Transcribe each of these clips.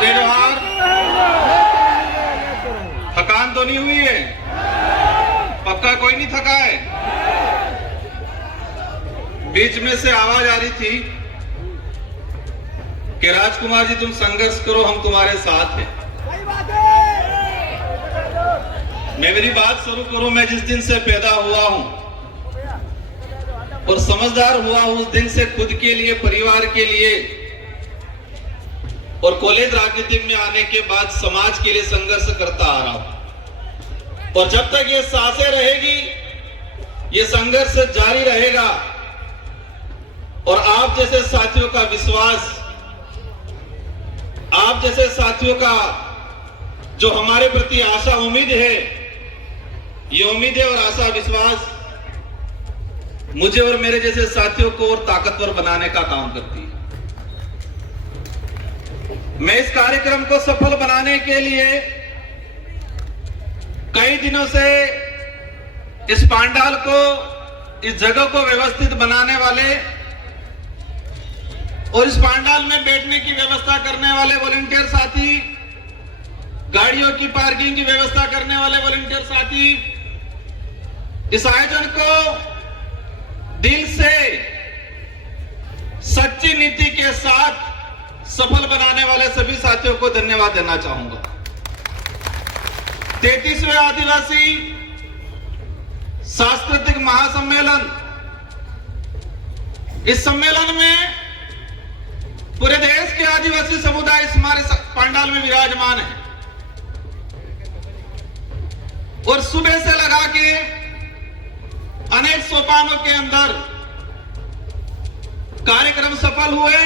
जय जोहार। थकान तो नहीं हुई है? पक्का कोई नहीं थका है? बीच में से आवाज आ रही थी कि राजकुमार जी तुम संघर्ष करो, हम तुम्हारे साथ हैं। मैं मेरी बात शुरू करूं। मैं जिस दिन से पैदा हुआ हूं और समझदार हुआ हूं, उस दिन से खुद के लिए, परिवार के लिए और कॉलेज राजनीति में आने के बाद समाज के लिए संघर्ष करता आ रहा हूं। और जब तक ये सांसें रहेगी, ये संघर्ष जारी रहेगा। और आप जैसे साथियों का विश्वास, आप जैसे साथियों का जो हमारे प्रति आशा उम्मीद है, ये उम्मीदें और आशा विश्वास मुझे और मेरे जैसे साथियों को और ताकतवर बनाने का काम करती है। मैं इस कार्यक्रम को सफल बनाने के लिए कई दिनों से इस पांडाल को, इस जगह को व्यवस्थित बनाने वाले और इस पांडाल में बैठने की व्यवस्था करने वाले वॉलंटियर साथी, गाड़ियों की पार्किंग की व्यवस्था करने वाले वॉलंटियर साथी, इस आयोजन को दिल से सच्ची नीति के साथ सफल बनाने वाले सभी साथियों को धन्यवाद देना चाहूंगा। 33वें आदिवासी सांस्कृतिक महासम्मेलन, इस सम्मेलन में पूरे देश के आदिवासी समुदाय इस हमारे पंडाल में विराजमान है। और सुबह से लगा के अनेक सोपानों के अंदर कार्यक्रम सफल हुए।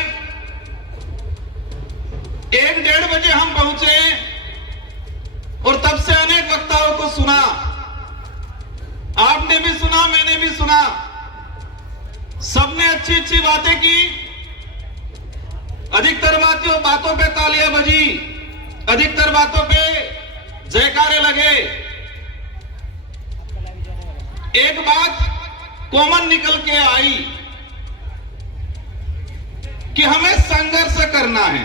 1-1:30 बजे हम पहुंचे और तब से अनेक वक्ताओं को सुना। आपने भी सुना, मैंने भी सुना। सबने अच्छी अच्छी बातें की। अधिकतर बातों पे तालियां बजी, अधिकतर बातों पे जयकारे लगे। एक बात कॉमन निकल के आई कि हमें संघर्ष करना है।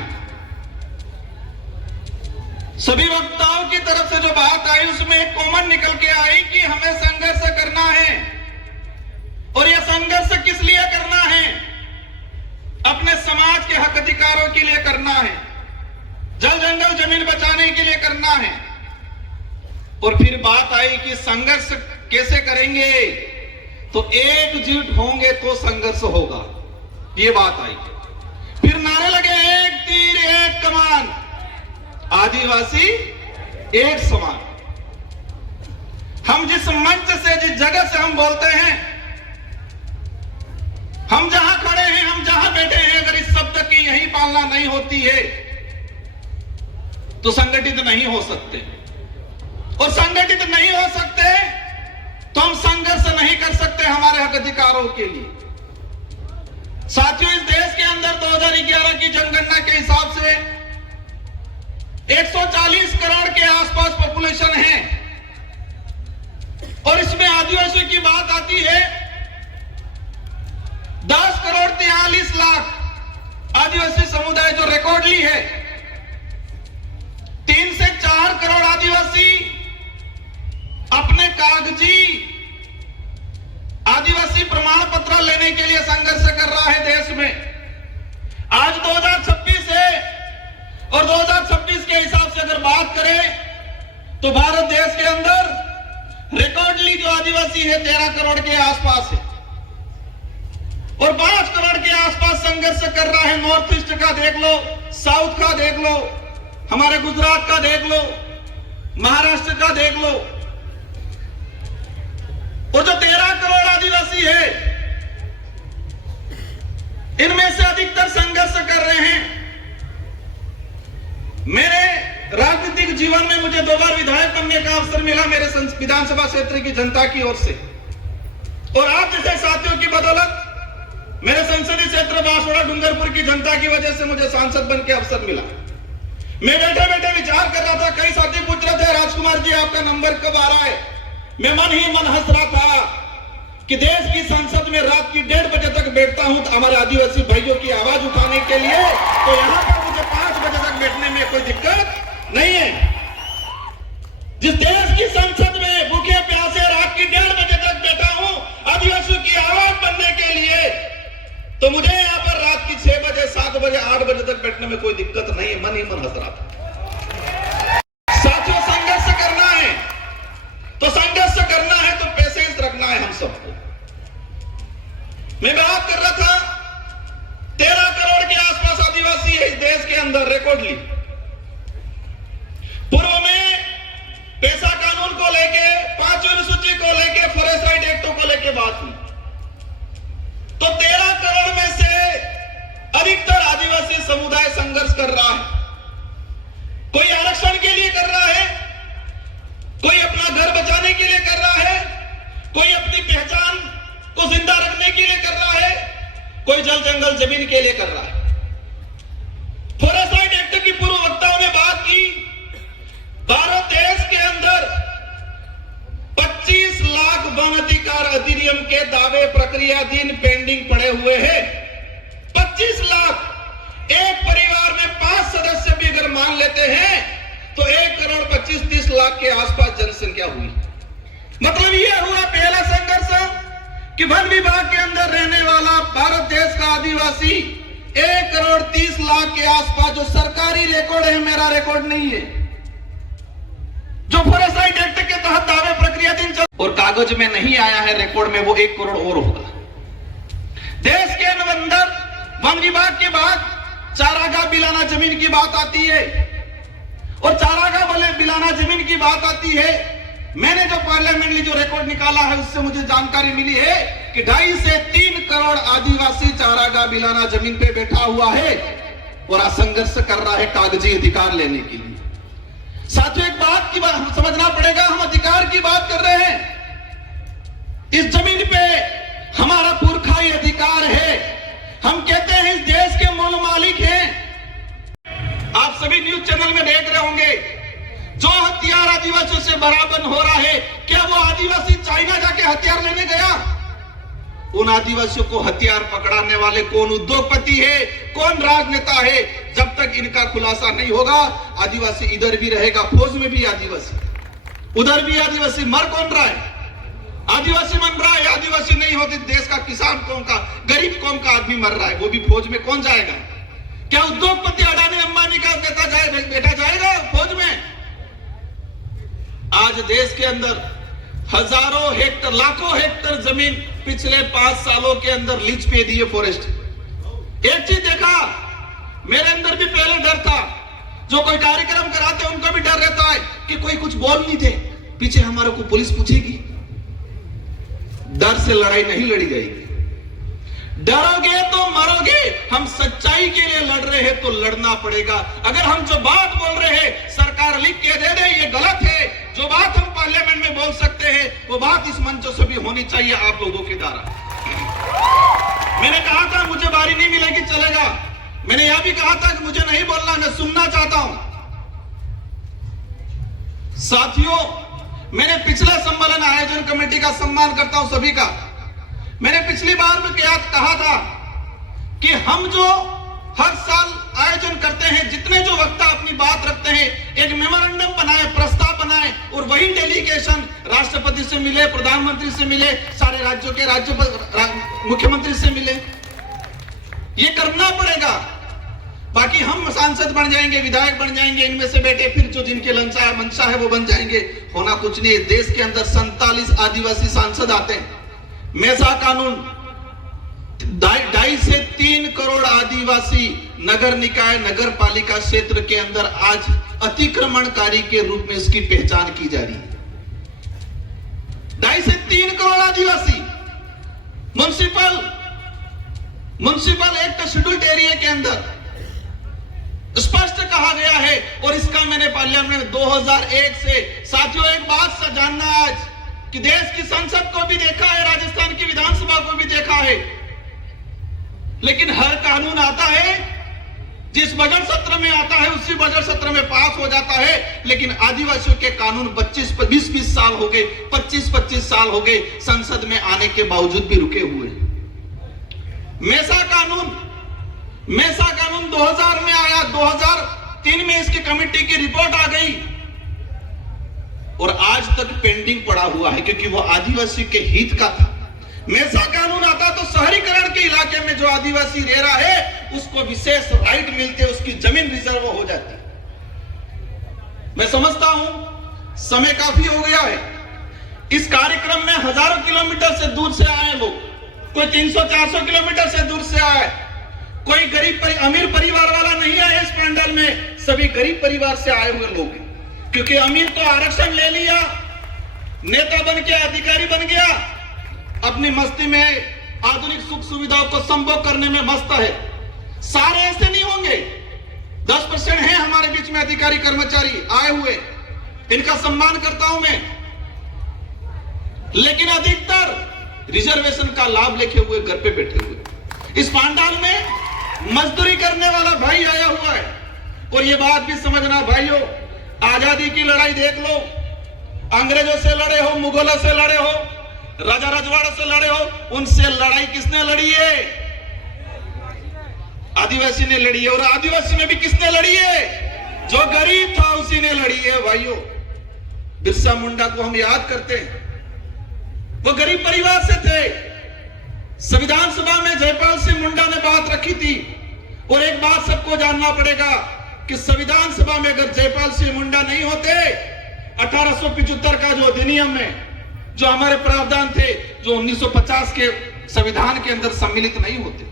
सभी वक्ताओं की तरफ से जो बात आई उसमें एक कॉमन निकल के आई कि हमें संघर्ष करना है। और यह संघर्ष किस लिए करना है? अपने समाज के हक अधिकारों के लिए करना है, जल जंगल जमीन बचाने के लिए करना है। और फिर बात आई कि संघर्ष कैसे करेंगे? तो एकजुट होंगे तो संघर्ष होगा, ये बात आई। फिर नारे लगे, एक तीर एक कमान, आदिवासी एक समान। हम जिस मंच से, जिस जगह से हम बोलते हैं, हम जहां खड़े हैं, हम जहां बैठे हैं, अगर इस शब्द की यही पालना नहीं होती है तो संगठित नहीं हो सकते। और संगठित नहीं हो सकते तो हम संघर्ष नहीं कर सकते हमारे हक अधिकारों के लिए। साथियों, इस देश के अंदर 2011 की जनगणना के हिसाब से 140 करोड़ के आसपास पॉपुलेशन है। और इसमें आदिवासियों की बात आती है, 10 करोड़ 43 लाख आदिवासी समुदाय जो रिकॉर्डली है। 3 से 4 करोड़ आदिवासी अपने कागजी आदिवासी प्रमाण पत्र लेने के लिए संघर्ष कर रहा है देश में। आज 2026 है और 2026 के हिसाब से अगर बात करें तो भारत देश के अंदर रिकॉर्डली जो आदिवासी है 13 करोड़ के आसपास है। और 5 करोड़ के आसपास संघर्ष कर रहा है। नॉर्थ ईस्ट का देख लो, साउथ का देख लो, हमारे गुजरात का देख लो, महाराष्ट्र का देख लो। वो जो 13 करोड़ आदिवासी है, इनमें से अधिकतर संघर्ष कर रहे हैं। मेरे राजनीतिक जीवन में मुझे 2 बार विधायक बनने का अवसर मिला मेरे विधानसभा क्षेत्र की जनता की ओर से। और आप जैसे साथियों की बदौलत मेरे संसदीय क्षेत्र बांसवाड़ा डूंगरपुर की जनता की वजह से मुझे सांसद बन के अवसर मिला। मैं बैठे बैठे विचार कर रहा था, कई साथी पूछ रहे थे, राजकुमार जी आपका नंबर कब आ रहा है? मैं मन ही मन हंस रहा था कि देश की संसद में रात की 1:30 बजे तक बैठता हूं तो हमारे आदिवासी भाइयों की आवाज उठाने के लिए, तो यहां पर मुझे 5 बजे तक बैठने में कोई दिक्कत नहीं है। जिस देश की संसद में भूखे प्यासे रात की 1:30 बजे तक बैठा हूं आदिवासियों की आवाज बनने के लिए, तो मुझे यहां पर रात की 6 बजे 7 बजे 8 बजे तक बैठने में कोई दिक्कत नहीं है। मन ही मन हंस रहा था। साथियों, संघर्ष करना है तो संघर्ष करना है तो पेशेंस रखना है हम सबको। मैं बात कर रहा था 13 करोड़ के आसपास आदिवासी है इस देश के अंदर रिकॉर्डली। पूर्व में पैसा कानून को लेके 5वीं अनुसूची को लेके फॉरेस्ट राइट एक्टों को लेके बात हुई, तो 13 करोड़ में से अधिकतर आदिवासी समुदाय संघर्ष कर रहा है। कोई आरक्षण के लिए कर रहा है, कोई अपना घर बचाने के लिए कर रहा है, कोई अपनी पहचान को जिंदा रखने के लिए कर रहा है, कोई जल जंगल जमीन के लिए कर रहा है। फॉरेस्ट राइट एक्ट की पूर्व वक्ताओं ने बात की, भारत देश के अंदर 25 लाख वन अधिकार अधिनियम के दावे प्रक्रियाधीन पेंडिंग पड़े हुए हैं। 25 लाख। एक परिवार में 5 सदस्य भी अगर मान लेते हैं तो 1 करोड़ 25-30 लाख के आसपास जनसंख्या हुई। मतलब यह हुआ पहला संघर्ष कि वन विभाग के अंदर रहने वाला भारत देश का आदिवासी 1 करोड़ 30 लाख के आसपास, जो सरकारी रिकॉर्ड है, मेरा रिकॉर्ड नहीं है, जो फॉरेस्ट राइट एक्ट के तहत दावे प्रक्रियाधीन और कागज में नहीं आया है रिकॉर्ड में, वो 1 करोड़ और होगा। देश के अंदर वन विभाग के बाद चारागाह बिलाना जमीन की बात आती है, और चारागाह बिलाना जमीन की बात आती है। मैंने जो पार्लियामेंटली जो रिकॉर्ड निकाला है उससे मुझे जानकारी मिली है कि 2.5 से 3 करोड़ आदिवासी चारागाह बिलाना जमीन पे बैठा हुआ है और संघर्ष कर रहा है कागजी अधिकार लेने के लिए। साथियों, एक बात की बात समझना पड़ेगा, हम अधिकार की बात कर रहे हैं। इस जमीन पे हमारा पुरखाई अधिकार है। हम कहते हैं इस देश के मूल मालिक हैं। आप सभी न्यूज चैनल में देख रहे होंगे, जो हथियार आदिवासियों से बराबर हो रहा है, क्या वो आदिवासी चाइना जाके हथियार लेने गया? उन आदिवासियों को हथियार पकड़ाने वाले कौन उद्योगपति है, कौन राजनेता है, जब तक इनका खुलासा नहीं होगा आदिवासी इधर भी रहेगा, फौज में भी आदिवासी, उधर भी आदिवासी। मर कौन रहा है? आदिवासी मर रहा है। आदिवासी नहीं होते देश का किसान कौम का, गरीब कौम का आदमी मर रहा है, वो भी फौज में कौन जाएगा? क्या उद्योगपति अडानी अंबानी का बेटा जाएगा फौज में? आज देश के अंदर हजारों हेक्टर, लाखों हेक्टर जमीन पिछले 5 सालों के अंदर लीज पे दी है फॉरेस्ट। एक चीज देखा, मेरे अंदर भी पहले डर था, जो कोई कार्यक्रम कराते उनको भी डर रहता है कि कोई कुछ बोल नहीं दे, पीछे हमारे को पुलिस पूछेगी। डर से लड़ाई नहीं लड़ी जाएगी। डरोगे तो मरोगे। हम सच्चाई के लिए लड़ रहे हैं तो लड़ना पड़ेगा। अगर हम जो बात बोल रहे हैं सरकार लिख के दे दे ये गलत है, जो बात हम पार्लियामेंट में बोल सकते हैं वो बात इस मंच से भी होनी चाहिए आप लोगों के द्वारा। मैंने कहा था मुझे बारी नहीं मिलेगी चलेगा, मैंने यह भी कहा था कि मुझे नहीं बोलना, मैं सुनना चाहता हूं। साथियों, मैंने पिछला सम्मेलन आयोजन कमेटी का सम्मान करता हूं सभी का। मैंने पिछली बार में कहा था कि हम जो हर साल आयोजन करते हैं, जितने जो वक्ता अपनी बात रखते हैं, एक मेमोरेंडम बनाए, प्रस्ताव बनाए और वही डेलीगेशन राष्ट्रपति से मिले, प्रधानमंत्री से मिले, सारे राज्यों के मुख्यमंत्री से मिले। ये करना पड़ेगा। बाकी हम सांसद बन जाएंगे, विधायक बन जाएंगे, इनमें से बैठे फिर जो जिनके मंशा है वो बन जाएंगे, होना कुछ नहीं है। देश के अंदर 47 आदिवासी सांसद आते हैं। मेसा कानून 2.5 से 3 करोड़ आदिवासी नगर निकाय, नगर पालिका क्षेत्र के अंदर आज अतिक्रमणकारी के रूप में इसकी पहचान की जा रही है। 2.5 से 3 करोड़ आदिवासी म्युनिसिपल एक्ट शेड्यूल्ड एरिया के अंदर स्पष्ट कहा गया है, और इसका मैंने पार्लियामेंट में 2001 से। साथियों, एक बात जानना आज कि देश की संसद को भी देखा है, राजस्थान की विधानसभा को भी देखा है, लेकिन हर कानून आता है जिस बजट सत्र में आता है उसी बजट सत्र में पास हो जाता है, लेकिन आदिवासियों के कानून 20-20 साल हो गए, 25-25 साल हो गए संसद में आने के बावजूद भी रुके हुए। मेसा कानून 2000 में आया, 2000 2003 में इसकी कमेटी की रिपोर्ट आ गई और आज तक पेंडिंग पड़ा हुआ है, क्योंकि वो आदिवासी के हित का था। मेसा कानून आता तो शहरीकरण के इलाके में जो आदिवासी रह रहा है उसको विशेष राइट मिलते, उसकी जमीन रिजर्व हो जाती। मैं समझता हूं समय काफी हो गया है। इस कार्यक्रम में हजारों किलोमीटर से दूर से आए लोग, कोई 300-400 किलोमीटर से दूर से आए, कोई गरीब अमीर परिवार वाला नहीं आया इस पंडाल में, सभी गरीब परिवार से आए हुए लोग हैं। क्योंकि अमीर तो आरक्षण ले लिया, नेता बन गया, अधिकारी बन गया, अपनी मस्ती में आधुनिक सुख सुविधाओं को संभोग करने में मस्त है। सारे ऐसे नहीं होंगे, 10% है हमारे बीच में अधिकारी कर्मचारी आए हुए, इनका सम्मान करता हूं मैं, लेकिन अधिकतर रिजर्वेशन का लाभ लेके हुए घर पे बैठे हुए। इस पंडाल में मजदूरी करने वाला भाई आया हुआ है। और ये बात भी समझना भाइयों, आजादी की लड़ाई देख लो, अंग्रेजों से लड़े हो, मुगलों से लड़े हो, राजा रजवाड़ों से लड़े हो, उनसे लड़ाई किसने लड़ी है? आदिवासी ने लड़ी है। और आदिवासी में भी किसने लड़ी है? जो गरीब था उसी ने लड़ी है भाइयों। बिरसा मुंडा को हम याद करते हैं, वो गरीब परिवार से थे। संविधान सभा में जयपाल सिंह मुंडा ने बात रखी थी। और एक बात सबको जानना पड़ेगा कि संविधान सभा में अगर जयपाल सिंह मुंडा नहीं होते, 1875 का जो अधिनियम में जो हमारे प्रावधान थे, जो 1950 के संविधान के अंदर सम्मिलित नहीं होते,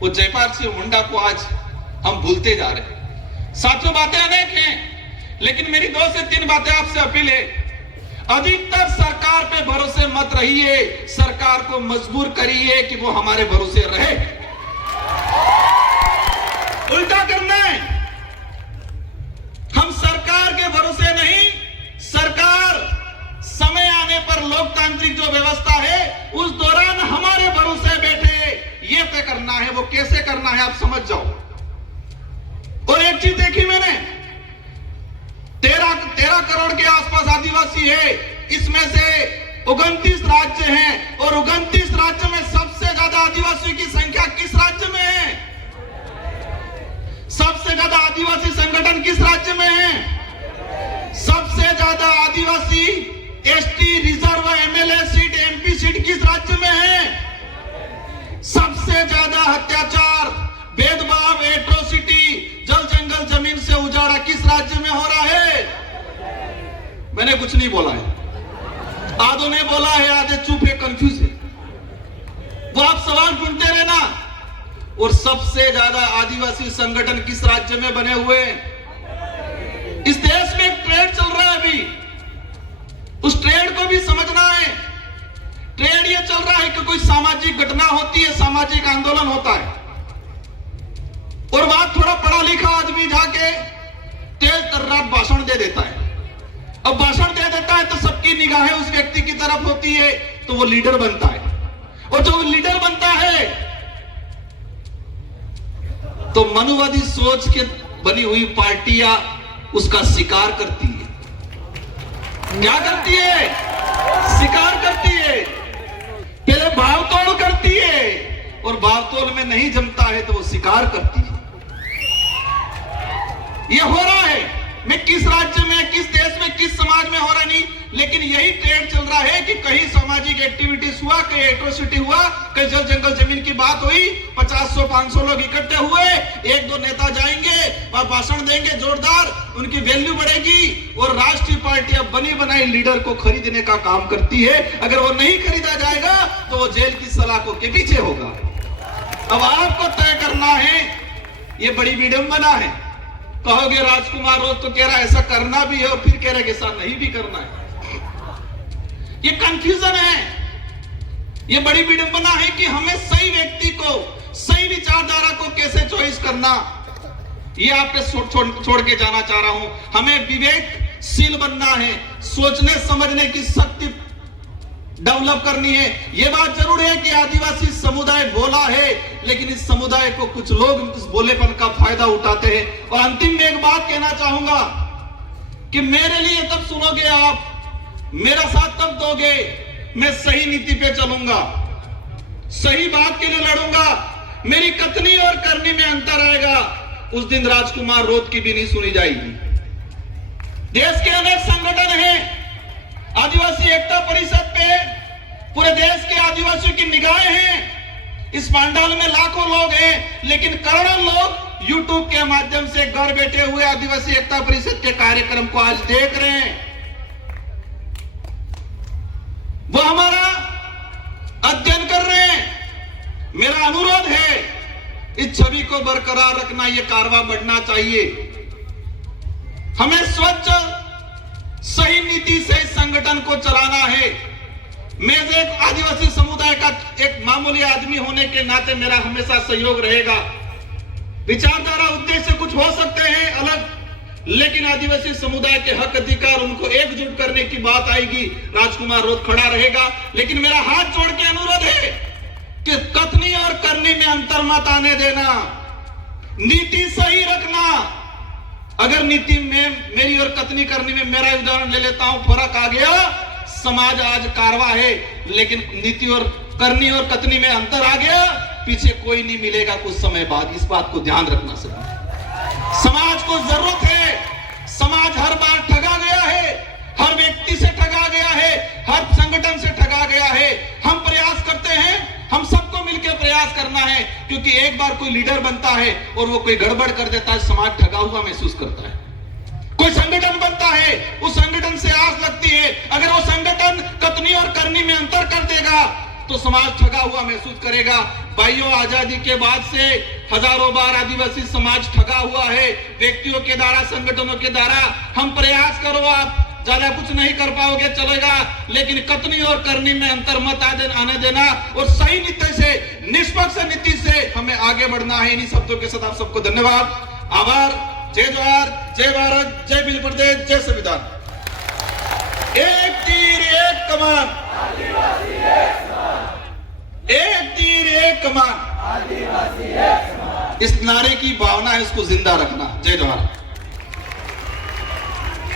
वो जयपाल सिंह मुंडा को आज हम भूलते जा रहे हैं। साथियों, बातें अनेक हैं, लेकिन मेरी 2 से 3 बातें आपसे अपील है। अधिकतर सरकार पे भरोसे मत रहिए, सरकार को मजबूर करिए कि वो हमारे भरोसे रहे। उल्टा करना है, हम सरकार के भरोसे नहीं, सरकार समय आने पर लोकतांत्रिक जो व्यवस्था है उस दौरान हमारे भरोसे बैठे, ये तय करना है। वो कैसे करना है आप समझ जाओ। और एक चीज देखी मैंने, 13 करोड़ के आसपास आदिवासी है, इसमें से 29 राज्य हैं, और 29 राज्य में सबसे ज्यादा आदिवासियों की संख्या किस राज्य में है? सबसे ज्यादा आदिवासी संगठन किस राज्य में है? सबसे ज्यादा आदिवासी ST reserve MLA seat, MP seat किस राज्य में है? सबसे ज्यादा अत्याचार, भेदभाव, एट्रोसिटी, जल जंगल जमीन से उजाड़ा किस राज्य में हो रहा है? मैंने कुछ नहीं बोला है, आधों ने बोला है, आधे चुप है, कंफ्यूज है। वो आप सवाल ढूंढते रहना। और सबसे ज्यादा आदिवासी संगठन किस राज्य में बने हुए? इस देश में एक ट्रेंड चल रहा है अभी, उस ट्रेंड को भी समझना है। ट्रेंड ये चल रहा है कि कोई सामाजिक घटना होती है, सामाजिक आंदोलन होता है, और वहां थोड़ा पढ़ा लिखा आदमी जाके तेज तर्रार भाषण दे देता है। अब भाषण दे देता है तो सबकी निगाहें उस व्यक्ति की तरफ होती है, तो वो लीडर बनता है। और जो लीडर बनता है तो मनुवादी सोच के बनी हुई पार्टियां उसका शिकार करती है। क्या करती है? शिकार करती है। पहले भावतोड़ करती है, और भावतोड़ में नहीं जमता है तो वो शिकार करती है। ये हो रहा है। मैं किस राज्य में, किस देश में, किस समाज में हो रहा नहीं, लेकिन यही ट्रेंड चल रहा है कि कहीं सामाजिक एक्टिविटीज हुआ, कहीं एट्रोसिटी हुआ, कहीं जल जंगल जमीन की बात हुई, 50-100-500 लोग इकट्ठे हुए, 1-2 नेता जाएंगे और भाषण देंगे जोरदार, उनकी वैल्यू बढ़ेगी, और राष्ट्रीय पार्टियां बनी बनाई लीडर को खरीदने का काम करती है। अगर वो नहीं खरीदा जाएगा तो वो जेल की सलाखों के पीछे होगा। अब आपको तय करना है, ये बड़ी विडंबना है। कहोगे राजकुमार रोज तो कह रहा है ऐसा करना भी है, और फिर कह रहे कि ऐसा नहीं भी करना है। ये कंफ्यूजन है, ये बड़ी विडंबना है कि हमें सही व्यक्ति को, सही विचारधारा को कैसे चॉइस करना, ये आप पे छोड़ के जाना चाह रहा हूं। हमें विवेकशील बनना है, सोचने समझने की शक्ति डेवलप करनी है। यह बात जरूर है कि आदिवासी समुदाय बोला है, लेकिन इस समुदाय को कुछ लोग इस बोलेपन का फायदा उठाते हैं। और अंतिम में एक बात कहना चाहूंगा कि मेरे लिए तब सुनोगे आप, मेरा साथ तब दोगे, मैं सही नीति पे चलूंगा, सही बात के लिए लड़ूंगा। मेरी कथनी और करनी में अंतर आएगा। उस दिन राजकुमार रोत की भी नहीं सुनी जाएगी। देश के अनेक संगठन हैं, आदिवासी एकता परिषद पे पूरे देश के आदिवासियों की निगाहें हैं। इस पंडाल में लाखों लोग हैं, लेकिन करोड़ों लोग यूट्यूब के माध्यम से घर बैठे हुए आदिवासी एकता परिषद के कार्यक्रम को आज देख रहे हैं। वो हमारा अध्ययन कर रहे हैं। मेरा अनुरोध है, इस छवि को बरकरार रखना, यह कारवां बढ़ना चाहिए। हमें स्वच्छ सही नीति से संगठन को चलाना है। मैं एक आदिवासी समुदाय का एक मामूली आदमी होने के नाते मेरा हमेशा सहयोग रहेगा। विचारधारा उद्देश्य कुछ हो सकते हैं अलग, लेकिन आदिवासी समुदाय के हक अधिकार, उनको एकजुट करने की बात आएगी, राजकुमार रोत खड़ा रहेगा। लेकिन मेरा हाथ जोड़ के अनुरोध है कि कथनी और करनी में अंतर मत आने देना, नीति सही रखना। अगर नीति में मेरी और कथनी करनी में, मेरा उदाहरण ले लेता हूं, फर्क आ गया, समाज आज कारवा है, लेकिन नीति और करनी और कथनी में अंतर आ गया, पीछे कोई नहीं मिलेगा कुछ समय बाद। इस बात को ध्यान रखना चाहिए। समाज को जरूरत है। समाज हर बार ठगा गया है, हर व्यक्ति से ठगा गया है, हर संगठन से ठगा गया है। हम प्रयास करते हैं, हम सबको मिलकर प्रयास करना है, क्योंकि एक बार कोई लीडर बनता है और वो कोई गड़बड़ कर देता है, समाज ठगा हुआ महसूस करता है। कोई संगठन बनता है, उस संगठन से आस लगती है, अगर वो संगठन कथनी और करनी में अंतर कर देगा तो समाज ठगा हुआ महसूस करेगा। भाइयों, आजादी के बाद से हजारों बार आदिवासी समाज ठगा हुआ है, व्यक्तियों के द्वारा, संगठनों के द्वारा। हम प्रयास करो, आप ज्यादा कुछ नहीं कर पाओगे चलेगा, लेकिन कथनी और करनी में अंतर मत आने देना, और सही नीति से, निष्पक्ष नीति से हमें आगे बढ़ना है। इन्हीं शब्दों के साथ आप सबको धन्यवाद, आभार। जय जोहार, जय भारत, जय बिल प्रदेश, जय संविधान। एक तीर एक कमान, एक तीर एक कमान, इस नारे की भावना है, उसको जिंदा रखना। जय जोहार।